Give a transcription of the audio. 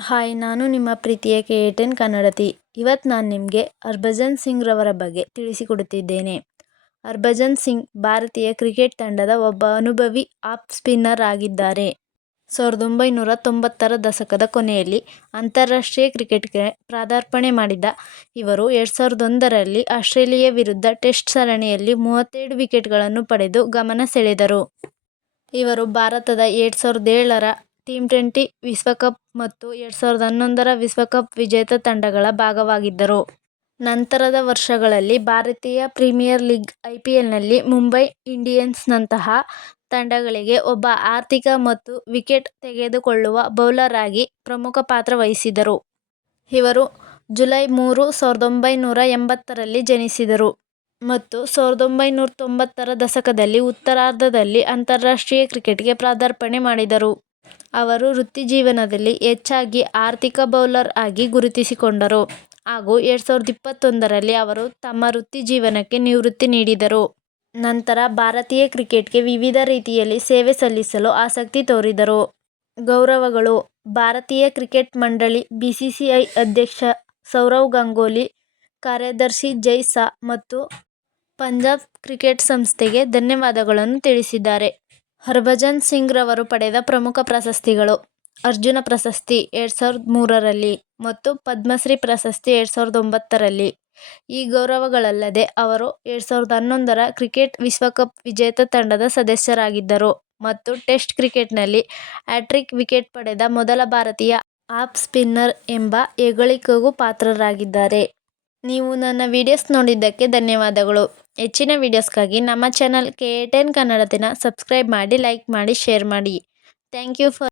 Hi, ನಾನು ನಿಮ್ಮ ಪ್ರೀತಿಯ ಕೆ ಟೆನ್ ಕನ್ನಡತಿ. ಇವತ್ತು ನಾನು ನಿಮಗೆ ಹರ್ಭಜನ್ ಸಿಂಗ್ ರವರ ಬಗ್ಗೆ ತಿಳಿಸಿಕೊಡುತ್ತಿದ್ದೇನೆ. ಹರ್ಭಜನ್ ಸಿಂಗ್ ಭಾರತೀಯ ಕ್ರಿಕೆಟ್ ತಂಡದ ಒಬ್ಬ ಅನುಭವಿ ಆಫ್ ಸ್ಪಿನ್ನರ್ ಆಗಿದ್ದಾರೆ. ಸಾವಿರದ ಒಂಬೈನೂರ ತೊಂಬತ್ತರ ದಶಕದ ಕೊನೆಯಲ್ಲಿ ಅಂತಾರಾಷ್ಟ್ರೀಯ ಕ್ರಿಕೆಟ್ಗೆ ಪ್ರಾದಾರ್ಪಣೆ ಮಾಡಿದ ಇವರು ಎರಡು ಸಾವಿರದ ಒಂದರಲ್ಲಿ ಆಸ್ಟ್ರೇಲಿಯಾ ವಿರುದ್ಧ ಟೆಸ್ಟ್ ಸರಣಿಯಲ್ಲಿ ಮೂವತ್ತೆರಡು ವಿಕೆಟ್ಗಳನ್ನು ಪಡೆದು ಗಮನ ಸೆಳೆದರು. ಇವರು ಭಾರತದ ಎರಡು ಸಾವಿರದ ಏಳರ ಟಿ ಟ್ವೆಂಟಿ ವಿಶ್ವಕಪ್ ಮತ್ತು ಎರಡು ಸಾವಿರದ ಹನ್ನೊಂದರ ವಿಶ್ವಕಪ್ ವಿಜೇತ ತಂಡಗಳ ಭಾಗವಾಗಿದ್ದರು. ನಂತರದ ವರ್ಷಗಳಲ್ಲಿ ಭಾರತೀಯ ಪ್ರೀಮಿಯರ್ ಲೀಗ್ ಐ ಪಿ ಎಲ್ನಲ್ಲಿ ಮುಂಬೈ ಇಂಡಿಯನ್ಸ್ನಂತಹ ತಂಡಗಳಿಗೆ ಒಬ್ಬ ಆರ್ಥಿಕ ಮತ್ತು ವಿಕೆಟ್ ತೆಗೆದುಕೊಳ್ಳುವ ಬೌಲರ್ ಆಗಿ ಪ್ರಮುಖ ಪಾತ್ರ ವಹಿಸಿದರು. ಇವರು ಜುಲೈ ಮೂರು, ಸಾವಿರದ ಒಂಬೈನೂರ ಎಂಬತ್ತರಲ್ಲಿ ಜನಿಸಿದರು ಮತ್ತು ಸಾವಿರದ ಒಂಬೈನೂರ ತೊಂಬತ್ತರ ದಶಕದಲ್ಲಿ ಉತ್ತರಾರ್ಧದಲ್ಲಿ ಅಂತಾರಾಷ್ಟ್ರೀಯ ಕ್ರಿಕೆಟ್ಗೆ ಪ್ರಾದಾರ್ಪಣೆ ಮಾಡಿದರು. ಅವರು ವೃತ್ತಿಜೀವನದಲ್ಲಿ ಹೆಚ್ಚಾಗಿ ಆರ್ಥಿಕ ಬೌಲರ್ ಆಗಿ ಗುರುತಿಸಿಕೊಂಡರು. ಹಾಗೂ ಎರಡು ಸಾವಿರದ ಇಪ್ಪತ್ತೊಂದರಲ್ಲಿ ಅವರು ತಮ್ಮ ವೃತ್ತಿಜೀವನಕ್ಕೆ ನಿವೃತ್ತಿ ನೀಡಿದರು. ನಂತರ ಭಾರತೀಯ ಕ್ರಿಕೆಟ್ಗೆ ವಿವಿಧ ರೀತಿಯಲ್ಲಿ ಸೇವೆ ಸಲ್ಲಿಸಲು ಆಸಕ್ತಿ ತೋರಿದರು. ಗೌರವಗಳು, ಭಾರತೀಯ ಕ್ರಿಕೆಟ್ ಮಂಡಳಿ ಬಿಸಿಸಿಐ ಅಧ್ಯಕ್ಷ ಸೌರವ್ ಗಂಗೂಲಿ, ಕಾರ್ಯದರ್ಶಿ ಜೈ ಸಾ ಮತ್ತು ಪಂಜಾಬ್ ಕ್ರಿಕೆಟ್ ಸಂಸ್ಥೆಗೆ ಧನ್ಯವಾದಗಳನ್ನು ತಿಳಿಸಿದ್ದಾರೆ. ಹರ್ಭಜನ್ ಸಿಂಗ್ ರವರು ಪಡೆದ ಪ್ರಮುಖ ಪ್ರಶಸ್ತಿಗಳು. ಅರ್ಜುನ ಪ್ರಶಸ್ತಿ ಎರಡು ಸಾವಿರದ ಮೂರರಲ್ಲಿ ಮತ್ತು ಪದ್ಮಶ್ರೀ ಪ್ರಶಸ್ತಿ ಎರಡು ಸಾವಿರದ ಒಂಬತ್ತರಲ್ಲಿ. ಈ ಗೌರವಗಳಲ್ಲದೆ ಅವರು ಎರಡು ಸಾವಿರದ ಹನ್ನೊಂದರ ಕ್ರಿಕೆಟ್ ವಿಶ್ವಕಪ್ ವಿಜೇತ ತಂಡದ ಸದಸ್ಯರಾಗಿದ್ದರು ಮತ್ತು ಟೆಸ್ಟ್ ಕ್ರಿಕೆಟ್ನಲ್ಲಿ ಹ್ಯಾಟ್ರಿಕ್ ವಿಕೆಟ್ ಪಡೆದ ಮೊದಲ ಭಾರತೀಯ ಆಫ್ ಸ್ಪಿನ್ನರ್ ಎಂಬ ಹೆಗಳಿಕೆಗೂ ಪಾತ್ರರಾಗಿದ್ದಾರೆ. ನೀವು ನನ್ನ ವಿಡಿಯೋಸ್ ನೋಡಿದ್ದಕ್ಕೆ ಧನ್ಯವಾದಗಳು. ಹೆಚ್ಚಿನ ವಿಡಿಯೋಸ್ಗಾಗಿ ನಮ್ಮ ಚಾನಲ್ ಕೆ ಟೆನ್ ಕನ್ನಡತಿನ ಸಬ್ಸ್ಕ್ರೈಬ್ ಮಾಡಿ ಲೈಕ್ ಮಾಡಿ ಶೇರ್ ಮಾಡಿ. Thank you for